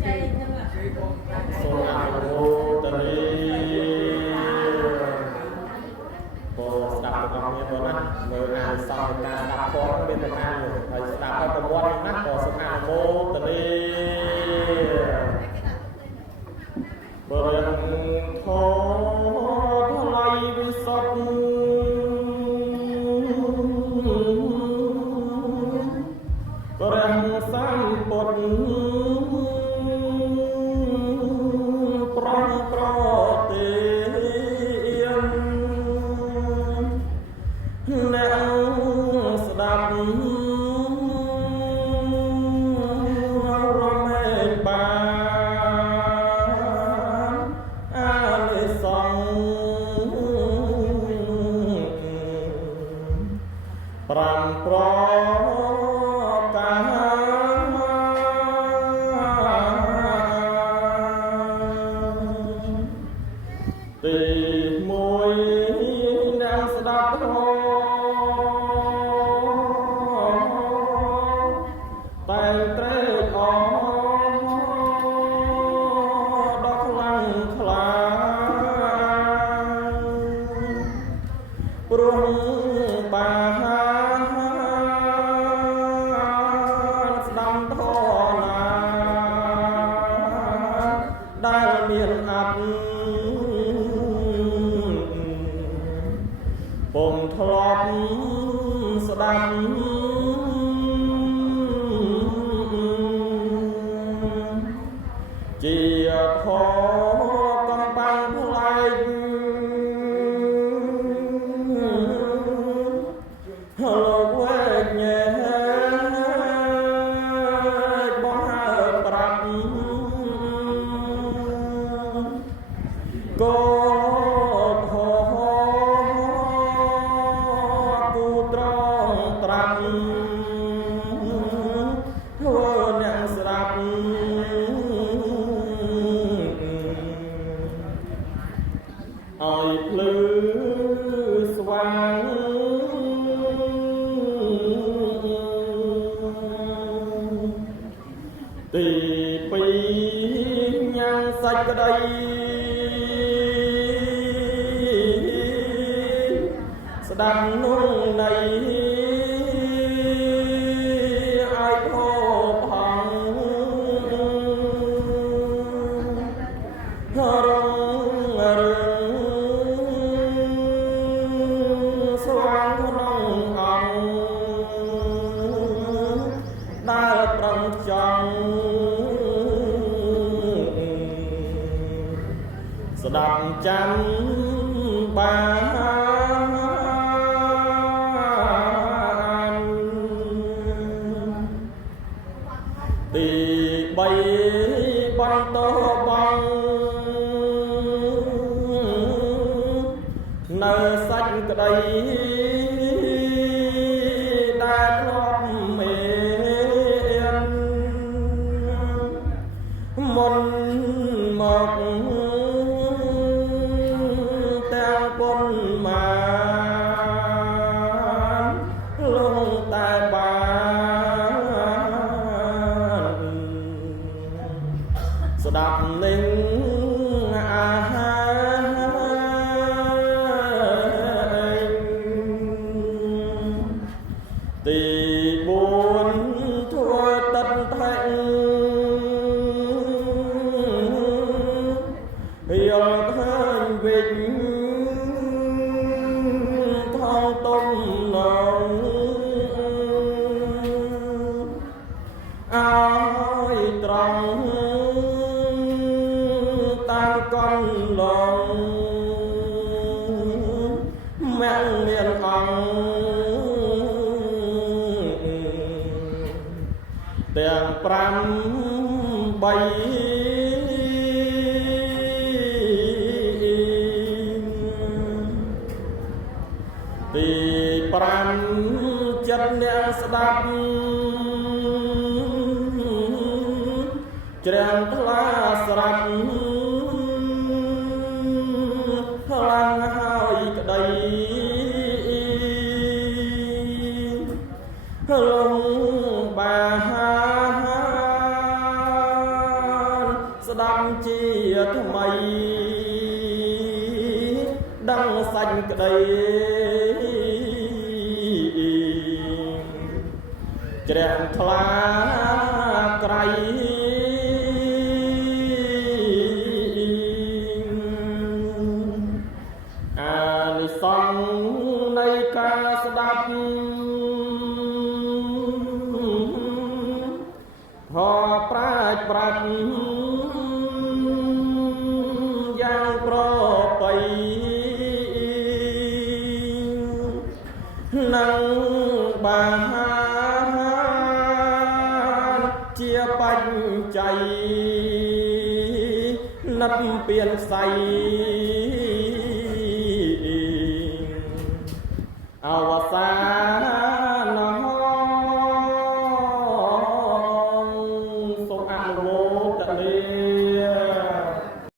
សូមអនុមោទនាបងស្ដាប់ទាំងអស់គ្នាបងណាមើលអានិសង្សការស្ដាប់ផងមានតែណាហើយស្ដាប់ហើយប្រវត្តិណាក៏សូមអនុមោទនាបរិញ្ញធម៌ថ្លៃវិសុទ្ធព្រះសម្ពុទ្ធប្រងប្រទានអ្នកស្ដាប់រមែងបានអានិសង្សប្រាំប្រទីមួយអ្នកស្ដាប់ធម៌តែត្រេកអរដ៏ខ្លាំងក្លាព្រោះបានស្ដាប់ធម៌ណាដែលមានអត្តពុំធ្លាប់ស្ដាប់ជាធម៌កំបាំងផ្លែកលោកវែកញែកបងហើប្រាប់គោធ្វើអ្នកស្ដាប់ឲ្យភ្លឺស្វាងទីពីរញ៉ាំសាច់ក្តីស្ដាប់នោះនៃដែលប្រឹងចង់ស្ដាប់ចាំបានទីបីបន្តបងនៅសាច់ក្តីដែលធ្លាប់មានមុនមកទាំងពុនមកលងតែបានស្ដាប់នឹងអាហារទី4ធ្វើតិនថែយល់ឃើញវិញថងទុំឡងឲ្យត្រង់តាមកនឡងមែនមានអង្គទាំង5 3ទី5ចិត្តអ្នកស្ដាប់ជ្រាំថ្លាស្រាប់ខ្លាំងហើយក្តីលងបា ស្ដាប់ជាថ្មីដឹងសាច់ក្តីជ្រះថ្លាក្រៃអានិសង្ឃនៃការស្ដាប់ធម៌ប្រាជ្ញប្រាប់យ៉ាងប្រពៃនឹងបានជាបច្ច័យនិព្វានផ្សៃ